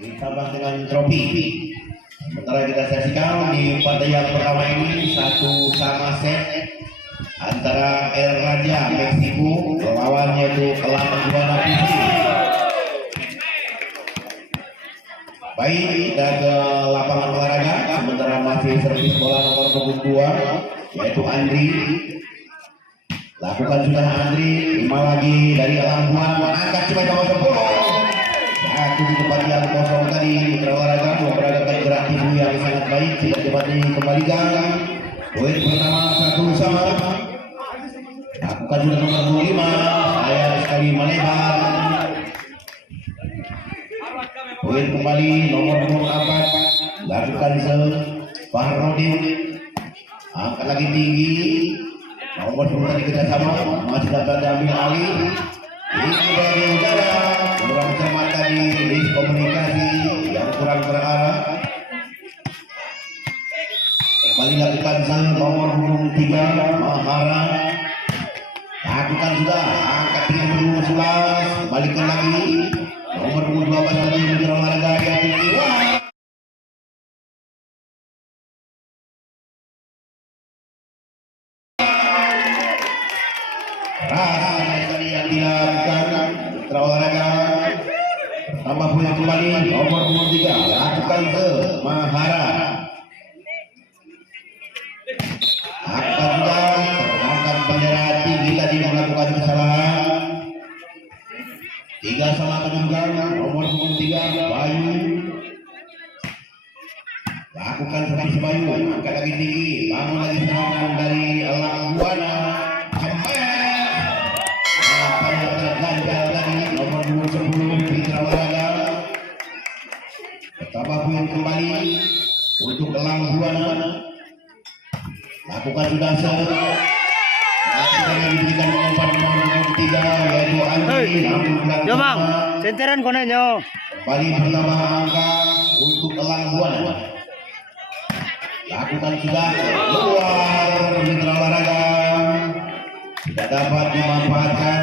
ditambah dengan trofi. Sementara kita saksikan di partai yang pertama ini satu sama set antara El Raja Meksiko lawannya itu Elang Buana Putih. Baik, kita ke lapangan olahraga. Sementara masih servis bola nomor punggung 2 yaitu Andri. Lakukan sudah Andri, 5 lagi dari Elang Buana, angkat coba nomor 10. Satu di tempat yang kosong tadi mitra olahraga memperagakan gerak tubuh yang sangat baik. Tidak cepat dikembalikan. Poin pertama 1 sama. Lakukan sudah nomor 25. Sayang sekali melebar. Poin kembali nomor 24. Lakukan Fahrudin. Angkat lagi tinggi. Nomor 10 tadi kita sama. Masih dapat diambil alih. Ini dari udara. Kurang cermat tadi komunikasi yang kurang terarah. Kembali lakukan nomor 23 Mahara. Lakukan sudah, angkat tinggi nomor 11, balikan lagi nomor 12 tadi mitra olahraga yang tinggi. Rasanya tadi yang dilakukan mitra olahraga. Tambah punya kembali nomor 23, lakukan ke Mahara. Lakukan juga, terangkan bendera tinggi tadi melakukan kesalahan. 3 sama juga nomor 23 Bayu. Lakukan seperti Bayu, angkat lagi tinggi, bangun lagi serangan dari Elang Buana. Apa yang terganjal tadi nomor 10 mitra olahraga. Tambah poin kembali untuk Elang Buana. Lakukan sudah yang diberikan umpan nomor 3 yaitu Andri. Yo mang, senteran konenyo. Kembali bertambah angka untuk Elang Buana. Lakukan sudah keluar mitra olahraga. Tidak dapat dimanfaatkan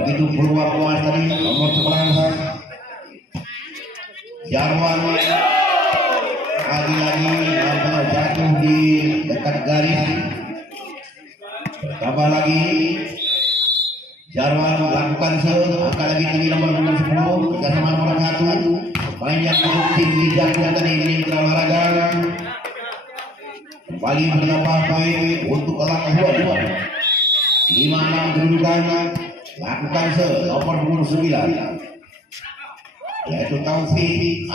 begitu peluang puas tadi nomor 11 Jarwan. Lagi-lagi jatuh di dekat garis. Tambah lagi Jarwan lakukan angkat lagi tinggi nomor 10 kerjasama nomor 1 main yang cukup tinggi jatuh tadi mitra olahraga. Kembali menambah poin untuk Elang Buana. 5-6 kedudukan. Lakukan nomor 29 yaitu Taufik.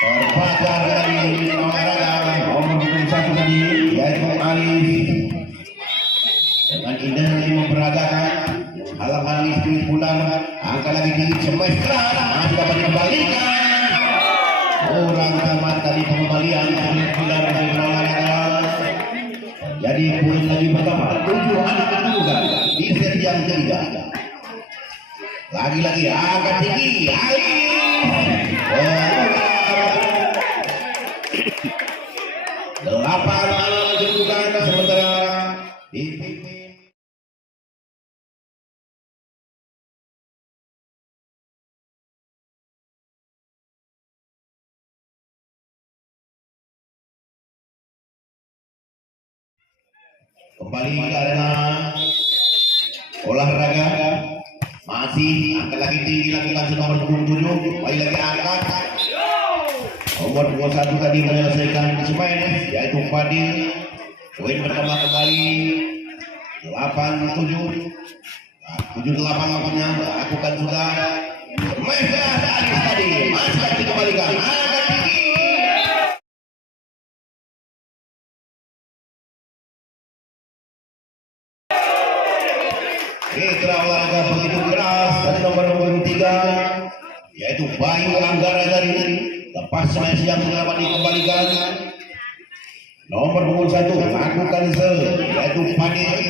Terbajar dari olahraga nomor 21 tadi yaitu Alif. Dengan indah yang memperagakan halang Alif di bulan angka lagi tinggi semester masih dapat dikembalikan. Kurang teman tadi pengembalian oleh bulan dari olahraga. Jadi poin lagi pertama 7 hari kedudukan di set yang ketiga. Lagi-lagi angka tinggi Alif. Delapan kedudukan sementara dipimpin. Kembali ke arena olahraga. Masih angkat lagi tinggi lakukan nomor 27. Kembali lagi angkat. Nomor 21 tadi menyelesaikan pemain yaitu Fadil. Poin bertambah kembali 8-7. 7-8 maksudnya. Lakukan sudah. Mega Alis tadi masih dikembalikan. Angkat tinggi. Mitra olahraga begitu keras dari nomor 23 yaitu Bayu Anggara dari lepas smash yang dapat dikembalikan. Nomor 21 lakukan yaitu Fadil.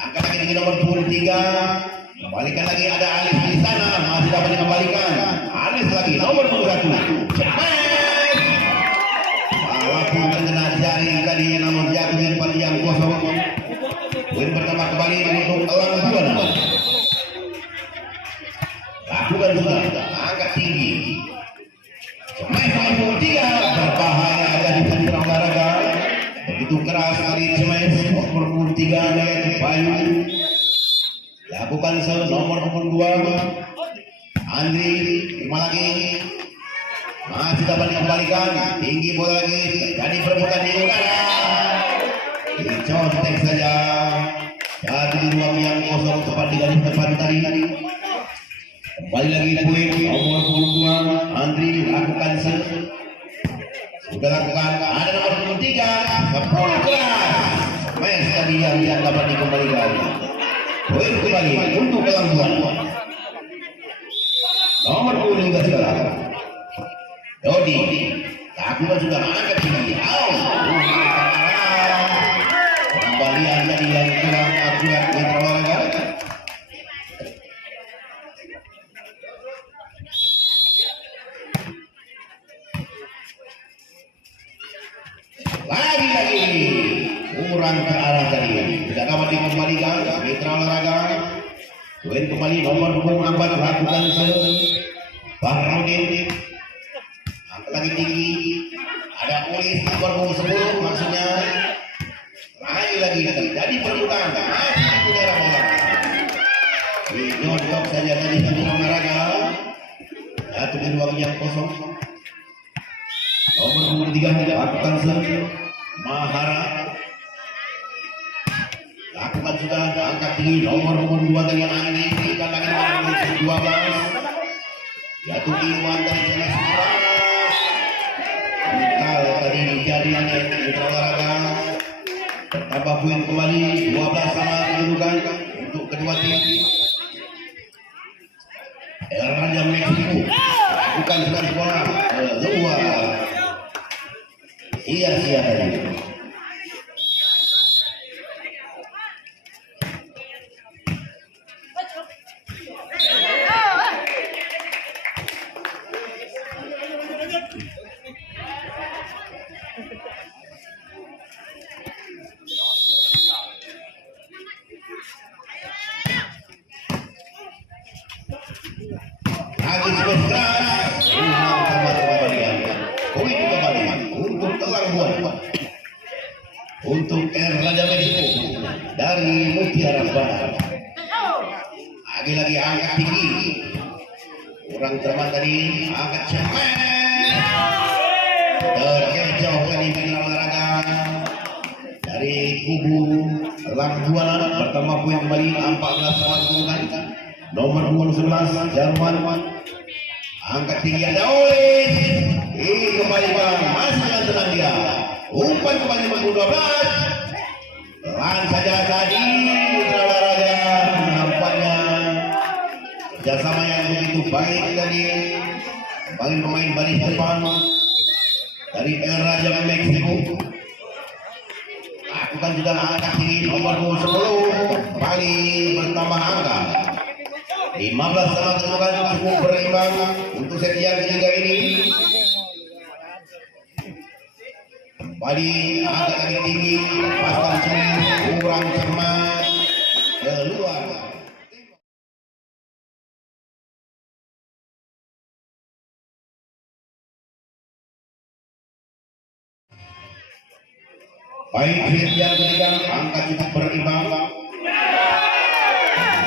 Angkat lagi dengan nomor 23. Kembalikan lagi ada Alis di sana masih dapat dikembalikan. Alis lagi nomor 21. Cepat. Walaupun terkena jaring tadi namun jatuh di depan yang kosong. Poin pertama kembali untuk Elang Buana. Lakukan juga angkat tinggi Lakukan nomor punggung 2 Andri, terima lagi. Masih dapat dikembalikan, tinggi bola lagi, jadi perebutan di udara. Dicontek saja. Jadi di ruang yang kosong tepat di garis depan tadi. Kembali lagi poin nomor punggung 2 Andri, lakukan sudah lakukan. Ada nomor punggung 3 10 kelas. Mes tadi yang dapat dikembalikan. Poin kembali untuk kelangguan. Nomor 23 sekarang Dodi, lakukan sudah angkat tinggi. Kembalian tadi yang kurang akurat mitra olahraga. Lagi kurang ke arah tadi. Tidak dapat dikembalikan mitra olahraga. Poin kembali nomor punggung 4 lakukan Bahrudin. Angkat lagi tinggi. Ada Ulis nomor punggung 10 maksudnya. Lagi jadi perebutan. Masih di daerah bola. Dinyodok saja tadi satu olahraga. Jatuh di ruang yang kosong. Nomor punggung 3 lakukan Mahara. Lakukan sudah angkat tinggi nomor punggung 2 tadi yang Andi berikan lagi nomor 12. Jatuh Iwan dari jenis 11. Kalau tadi jadi mitra olahraga. Bertambah poin kembali 12 sama kedudukan untuk kedua tim. Raja Meksiko lakukan sudah bola keluar. Sia-sia tadi. Lagi keras. Poin kembali untuk kelangguan. Untuk Raja Meksiko dari Mutiara Barat. Lagi angkat tinggi. Kurang terbang tadi, angkat cepat. Terkecoh tadi mitra olahraga dari kubu Langguana. Pertama poin kembali 14 sama kedudukan. Nomor punggung 11 Jerman. Angkat tinggi ada Olis. Kembali bang, masih dengan tenang dia. Umpan kembali punggung 12. Pelan saja tadi mitra olahraga. Nampaknya kerjasama yang begitu baik tadi. Pemain baris depan dari Raja Meksiko. Lakukan juga angkat tinggi nomor 10. Kembali bertambah angka 15 sama kedudukan cukup berimbang untuk set yang ketiga ini. Kembali angkat lagi tinggi, lepaskan kurang cermat keluar. Baik, set yang ketiga angkat cukup berimbang.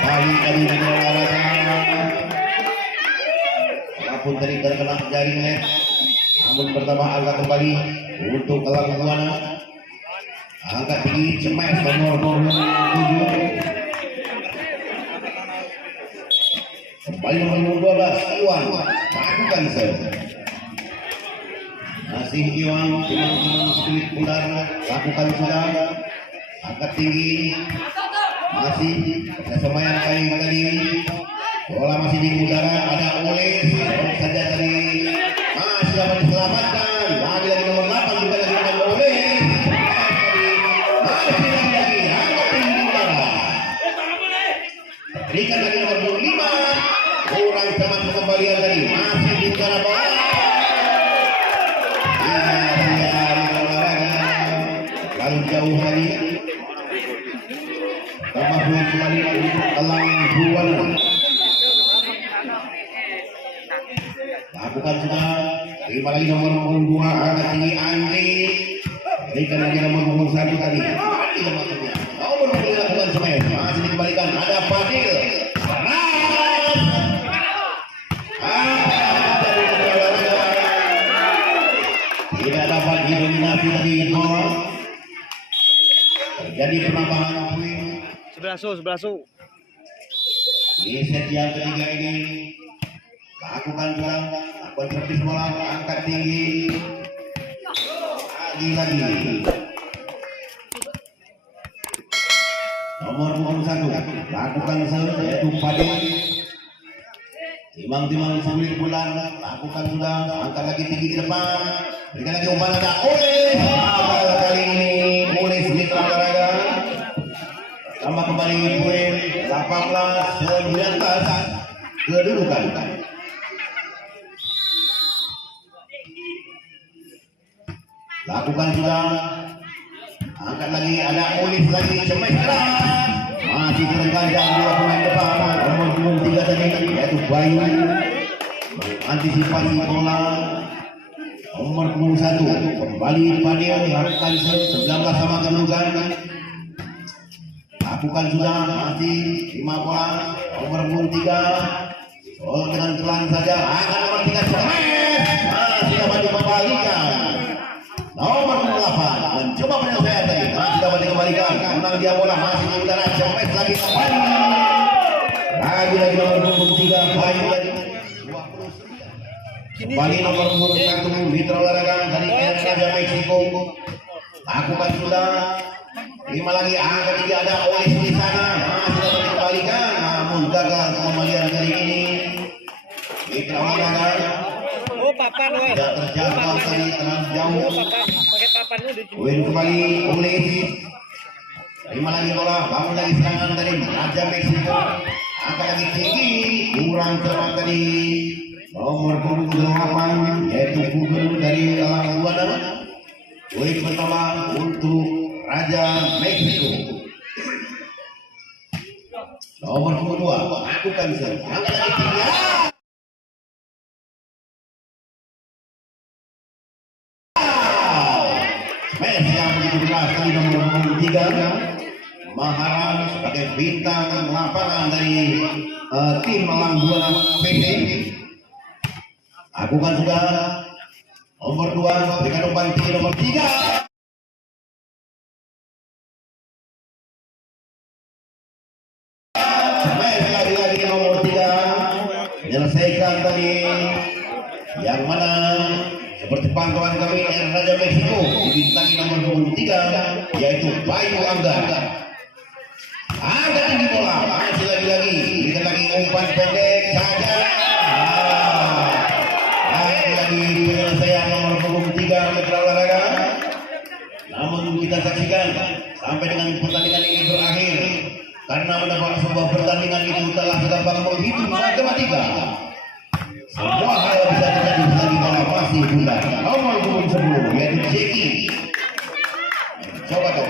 Kembali dari olahraga. Walaupun tadi terkena jaring net, namun pertama angkat kembali untuk kelangguan. Angkat tinggi cemas nomor 7. Kembali nomor 12 Iwan lakukan masih Iwan teman-teman sulit pudar lakukan sudah angkat tinggi. Masih sama yang baik tadi. Bola masih di udara. Ada Ulis saja tadi. Masih dapat diselamatkan. Lagi nomor 8 juga lagi nomor Ulis. Masih lagi angkat tinggi di udara. Berikan lagi nomor 25. Kurang teman pengembalian tadi. Masih di udara bola. Lalu jauh tadi. Tambah poin kembali untuk Langguana. Lakukan sudah. Terima lagi nomor 2 angkat tinggi Andri. Berikan lagi nomor 1 tadi. Nomor 2 lakukan semen. Masih dikembalikan. Ada Fadil. sebelah su. Di set yang ketiga ini lakukan pulang, konversi bola, angkat tinggi, lagi. Nomor 21 lakukan serve yaitu Padi. Timang sulit bulan lakukan sudah, angkat lagi tinggi ke depan, berikan lagi umpan ada kali ini oleh Mitra Olahraga. Tambah kembali poin 18-19 kedudukan. Lakukan sudah, angkat lagi, ada Olis lagi, cepat keras, masih terganjang dua pemain depan. Nomor 23 tadi yaitu Bayu mengantisipasi bola. Nomor 21 kembali Fadil lakukan 19 sama kedudukan. Lakukan sudah, masih 5 bola. Nomor 23 dengan pelan saja, angkat nomor 3 masih dapat dikembalikan. Nomor 8 mencoba penyelesaian tadi, masih dapat dikembalikan. Menang dia bola, masih di udara, cepet lagi kembali. Lagi nomor 23 Bayu lagi. Kembali nomor 21 Mitra Olahraga dari Raja Meksiko. Lakukan sudah, 5 lagi, angkat tinggi, ada Olis di sana, masih dapat dikembalikan. Namun gagal kembalian kali ini. Mitra Olahraga Papan woi. tidak terjangkau tadi, terlalu jauh. Pakai papan lu di. Win kembali Olis. 5 lagi bola, bangun lagi serangan tadi Raja Meksiko. Angkat lagi tinggi, kurang tepat tadi. Nomor 28 yaitu Google dari Alang Buana. Win pertama untuk Raja Meksiko. Nomor 22 lakukan serve, angkat lagi tinggi. Smash yang begitu keras kali nomor 23 Maharan sebagai bintang lapangan dari tim Malang Buana PC. Lakukan sudah, nomor 2 berikan umpan tinggi nomor 3. Smash lagi nomor 3 menyelesaikan tadi, yang mana seperti pantauan kami Raja Meksiko dibintangi nomor 23 yaitu Bayu Angga. Ada tinggi bola, masih lagi berikan lagi umpan pendek saja. Lagi penyelesaian nomor 23 Mitra Olahraga. Namun kita saksikan sampai dengan pertandingan ini berakhir, karena mendapat sebuah pertandingan itu telah gampang menghitung matematika. Semua hal bisa terjadi lagi bola masih bulat. Nomor 10 yaitu Jeki. Coba.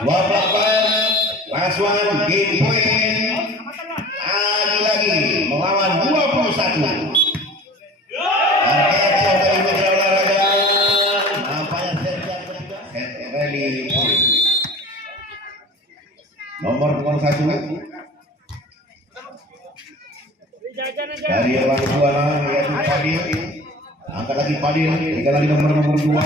12 last one, game point. Lagi melawan 21. Target dari Mitra Olahraga. Nampaknya set rally point. Nomor 1 dari Alang Buana yaitu Fadil. Angkat lagi Fadil, tinggal lagi nomor 2.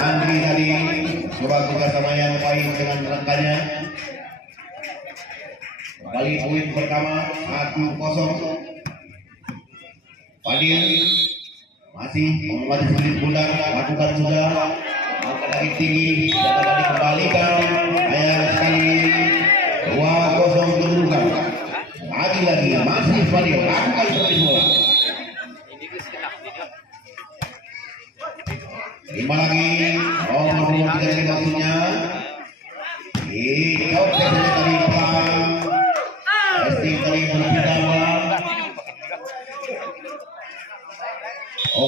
Andri tadi coba kerjasama yang baik dengan rekannya. Kembali poin pertama 1-0. Fadil masih menguasai sedikit bulan, lakukan sudah, angkat lagi tinggi, dapat dikembalikan. Sayang sekali 2-0 kedudukan. Lagi masih Fadil, lakukan servis bola. 5 lagi, nomor 23 dari waktunya. Coba saja tadi pelan. Pasti tadi berpindah bola.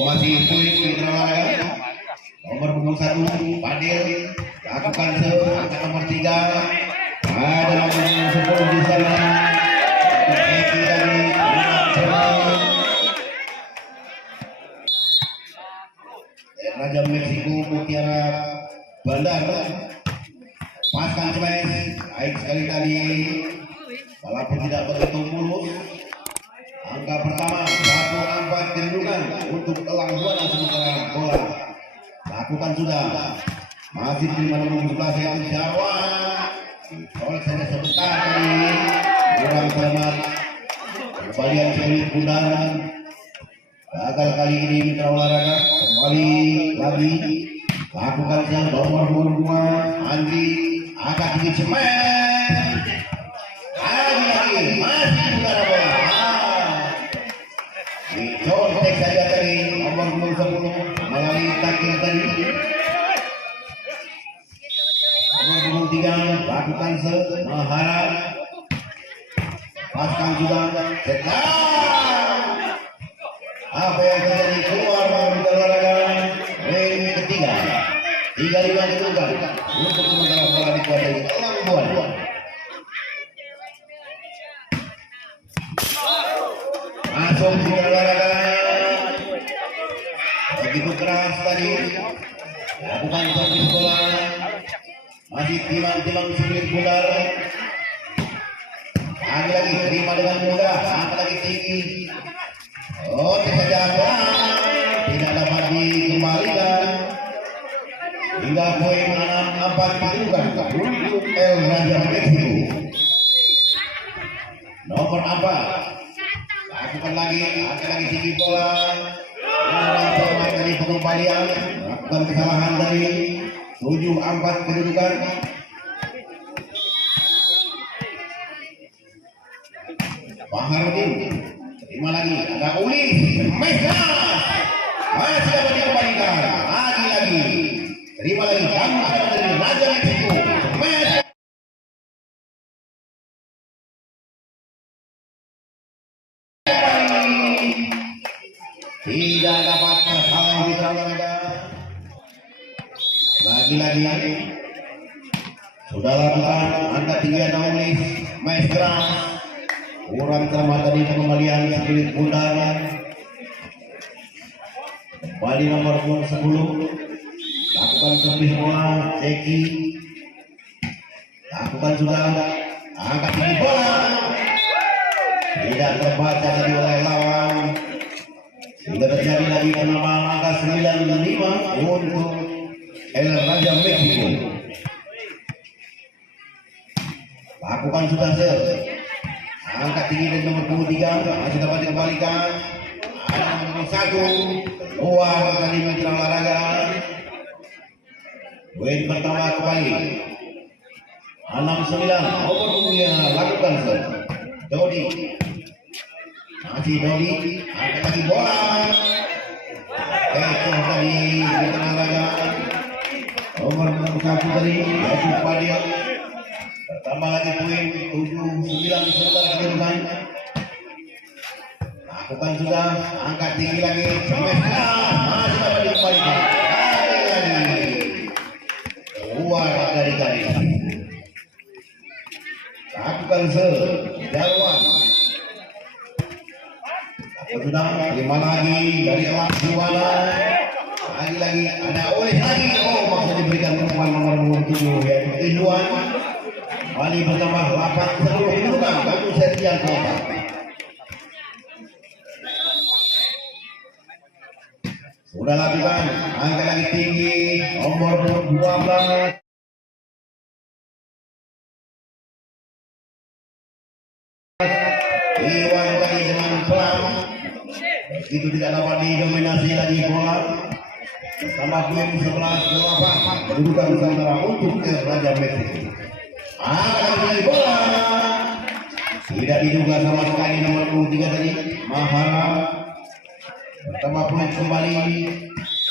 Masih poin Mitra Olahraga. Nomor 21 Fadil lakukan serve, angkat nomor 3. Ada nomor 10 di sana. Raja Meksiko Mutiara Bandar paskan smash baik sekali tadi, walaupun tidak begitu mulus. Angka pertama 1-4 kedudukan. kedudukan untuk elang buana sementara bola lakukan sudah masih terima nomor 11 yaitu Jawa oleh saja sebentar tadi kurang selamat kembalian sulit bundaran gagal kali ini mitra olahraga kembali lagi lakukan nomor 2 Andri agak tinggi cemen lagi masih bundaran bola dicontek saja tadi nomor 10 melalui tackle tadi nomor 3 lakukan Mahara pasang juga setelah apa yang terjadi keluar dari olahraga ring ketiga 3-5 ditentukan untuk sementara bola dikuasai elang buana masuk di olahraga begitu keras tadi lakukan servis bola masih timang-timang sulit pudar lagi terima dengan mudah angkat lagi tinggi saja tidak dapat dikembalikan hingga poin 6-4 ditentukan untuk El Raja Meksiko nomor 4 lakukan lagi angkat lagi tinggi bola orang selamat dari pengembalian lakukan kesalahan dari 7-4 kedudukan Baharudin terima lagi ada Ulis Mesra masih dapat dikembalikan lagi terima lagi kamu dari Raja Meksiko Mesra tidak dapat terhalang di olahraga lagi sudah lakukan angka tinggi ada Ulis Mesra kurang selamat dari pengembalian sulit bundaran kembali nomor 10 lakukan servis bola Zeki lakukan sudah angkat tinggi bola tidak terbaca tadi oleh lawan sehingga terjadi lagi penambahan angka 95 untuk El Raja Meksiko lakukan sudah angkat tinggi dari nomor 23 masih dapat dikembalikan ada nomor 1 luar dari mitra olahraga poin pertama kembali 69 nomor 2 lakukan Dodi masih Dodi angkat lagi bola kecoh dari mitra olahraga nomor 1 dari yaitu Fadil tambah lagi poin 79 sementara kedudukan lakukan sudah angkat tinggi lagi masih dapat dikembalikan lagi keluar dari garis lakukan Jarwan sudah terima lagi dari elang buana lagi ada oleh lagi maksud diberikan perempuan nomor 7 yaitu Iluan kembali bertambah 8-10 kedudukan kamu Sertian Kota sudah lakukan angka lagi tinggi nomor 12 Iwan tadi dengan pelan itu tidak dapat didominasi lagi bola bersama poin 11-8 kedudukan sementara untuk Raja Meksiko angkat bola tidak diduga sama sekali nomor 23 tadi Mahara pertama poin kembali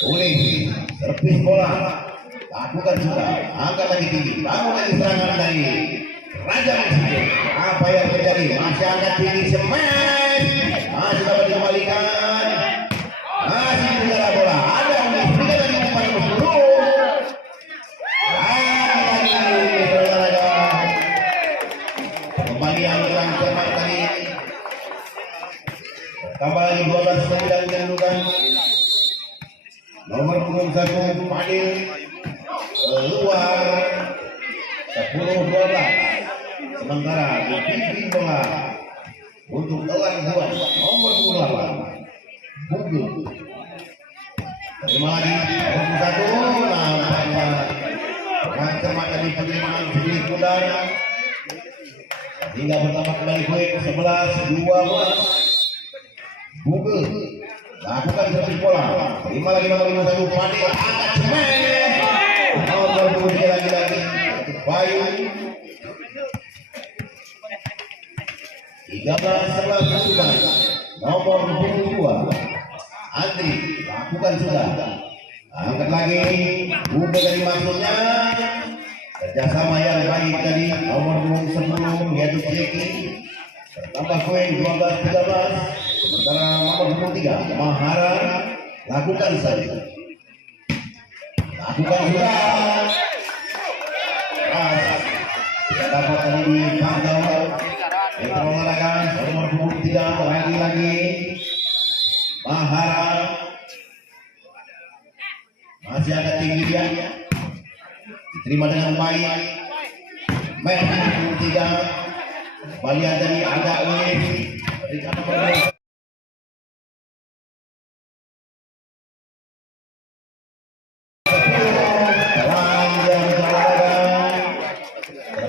oleh servis bola lakukan sudah angkat lagi tinggi bangun lagi serangan dari Raja Meksiko apa yang terjadi masih angkat tinggi semen masih dapat dikembalikan masih menjara bola ada Ulis tidak lagi umpan dulu kembalian kurang cermat tadi tambah lagi 12 9 kedudukan nomor 21 Fadil keluar 10-12 sementara di pimpin bola untuk elang buan nomor 28 Bungkul. Terima lagi. Nomor 1 nampaknya cermat dari penerimaan sedikit mudah. Hingga bertambah kembali poin 11-12. Bungkul. Lakukan servis bola. Terima lagi nomor 51 Fadil angkat cemen. Nomor 23 lagi-lagi Bayu. 13-11 lakukan. Nomor 22 Andri lakukan sudah. Angkat lagi. Buka dari maksudnya. Kerjasama yang baik tadi nomor 10 yaitu Jeki. Bertambah poin 12-13. Sementara nomor 23 Mahara lakukan saja. Lakukan sudah. Tidak dapat tadi dipantau. Metro olahraga nomor 23 lagi-lagi Mahara. Masih agak tinggi dia. Diterima dengan baik. Metro 23 kembalian dari agak unik. Berikan nomor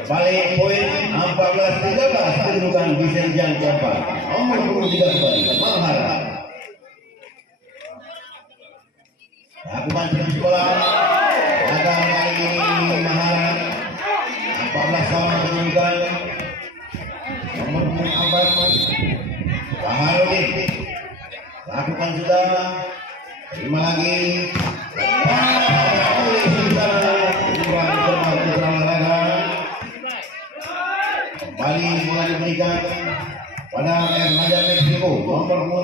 balik poin 14-13 kedudukan Vincent yang keempat. Nomor 23 kembali Mahara. Lakukan servis bola. Gagal kali ini Mahara. 14 sama kedudukan. Nomor 4 Baharudin. Lakukan sudah. Terima lagi. Kembali bola diberikan pada Raja Meksiko nomor 4.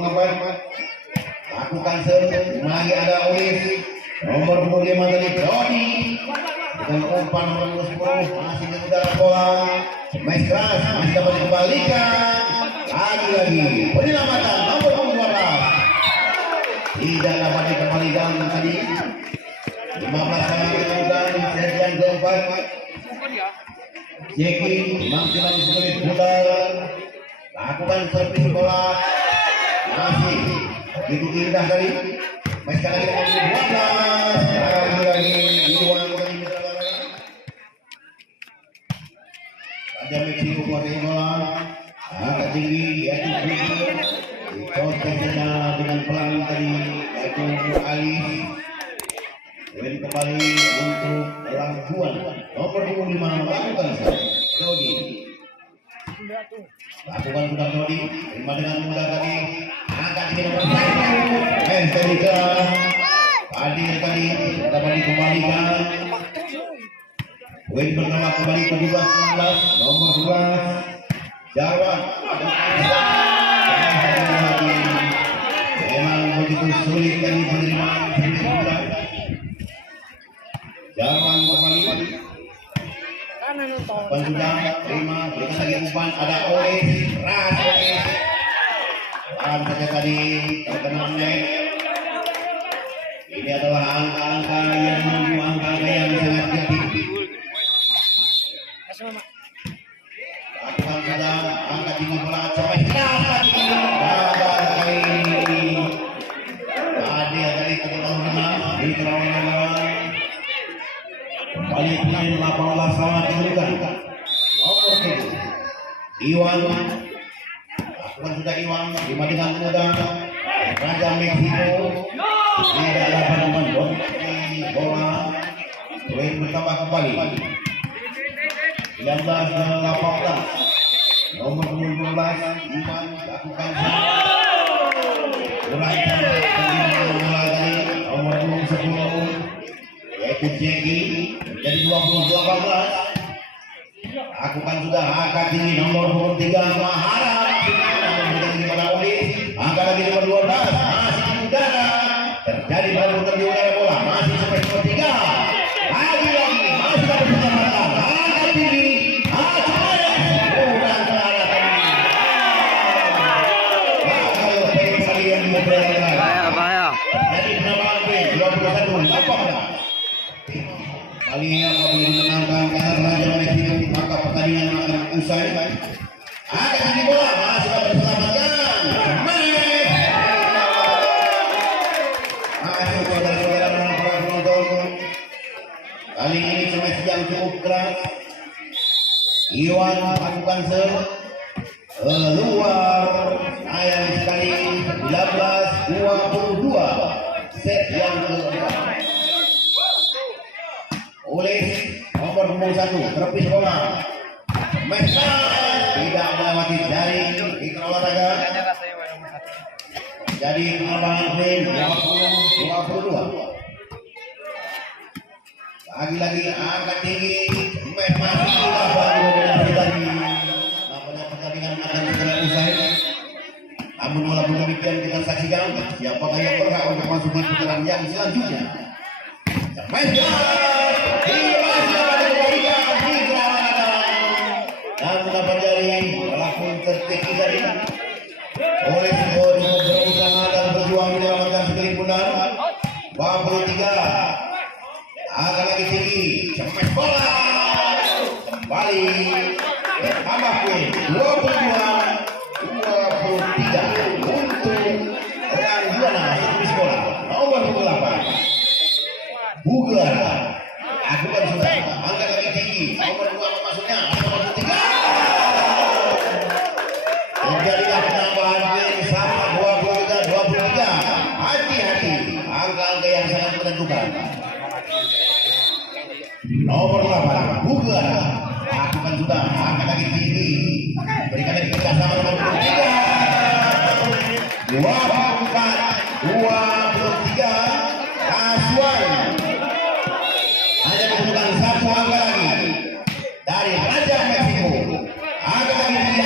Lakukan servis. Lagi ada Olis nomor 25 dari Dodi dengan umpan nomor 10 masih di udara bola. Smash keras masih dapat dikembalikan. Lagi-lagi penyelamatan nomor 12 tidak dapat dikembalikan tadi. 15 kali kedudukan Serjan keempat. Jeki masih lagi sedikit putar. Lakukan servis bola. Masih begitu indah tadi. Masih lagi nomor 12. Lagi-lagi Iwan tadi. Raja Meksiko kuasai bola. Agak tinggi yaitu Jeki. Dicoteknya dengan pelan tadi yaitu Ali. Poin kembali untuk Labuan nomor 25 lakukan Dodi. Lakukan sudah Dodi. Terima dengan mudah tadi. Angkat ini nomor 1. Entelika. Adil tadi dapat dikembalikan. Poin bernama kembali ke 17 nomor 12 Jarwan. Memang begitu sulit tadi penerimaan penerimaan. Jarwan kembali. Sudah terima berikan lagi umpan ada Olis Ras Olis. Lawan saja tadi terkena net. Ini adalah angka-angka yang menuju angka yang sangat tinggi. Lakukan saja angka tinggi bola sampai dapat kali ini. Tadi dari keterlaluan di terlaluan. Kembali pemain 18 sama kedudukan. Nomor 7 Iwan. Lakukan sudah Iwan. Lima dengan mudah. Raja Meksiko tidak dapat mendominasi bola. Poin bertambah kembali. 19-18. Nomor 12 Iwan lakukan meraihkan bola dari nomor 10 yaitu Jeki menjadi 20-18. Lakukan sudah angkat tinggi nomor 23 Mahara. Angkat lagi nomor 12 masih di udara. Terjadi baru di udara bola masih sampai nomor 3. Lagi masih dapat kesempatan. Angkat tinggi. Kurang ke arah tadi. Bakal kembali yang diperlukan. Bahaya. Jadi penambahan poin 21-18. Kali apabila menangkan karena Raja Meksiko maka pertandingan akan usai. Ada tinggi bola masih dapat diselamatkan. yang cukup keras. Iwan lakukan keluar, sayang sekali 19-22 set yang keempat. Oleh nomor 1 terpis bola. Mesra tidak melewati jaring di olahraga. Jadi pengembangan poin 20-22. Lagi-lagi angkat tinggi, memang tidak baru dominasi tadi. Nampaknya pertandingan akan segera usai. Namun walaupun demikian kita saksikan siapakah yang berhak untuk masuk di putaran yang selanjutnya. Dan mendapat jari walaupun terteki tadi oleh skor berusaha dan berjuang menyelamatkan sekali benar. 23 agak lagi tinggi, cepat bola kembali tambah poin 22-23 untuk orang Juana servis bola nomor 28 Bugar. Aku kan sudah angkat lagi tinggi nomor 2 maksudnya nomor 3 terjadilah penambahan poin sama 23-23. Hati-hati angka-angka yang sangat menentukan. Nomor 8 Bugar lakukan sudah angkat lagi tinggi, berikan lagi kita sama nomor 23 Aswan hanya membutuhkan satu angka lagi dari Raja Meksiko. Angkat lagi tinggi,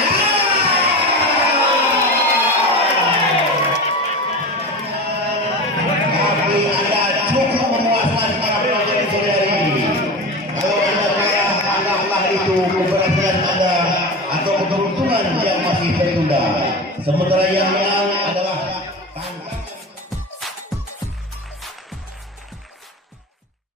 tapi Anda cukup memuaskan para penonton di sore hari ini. Kalau Anda kalah, anggaplah itu keberhasilan Anda atau keberuntungan yang masih tertunda. Sementara yang menang adalah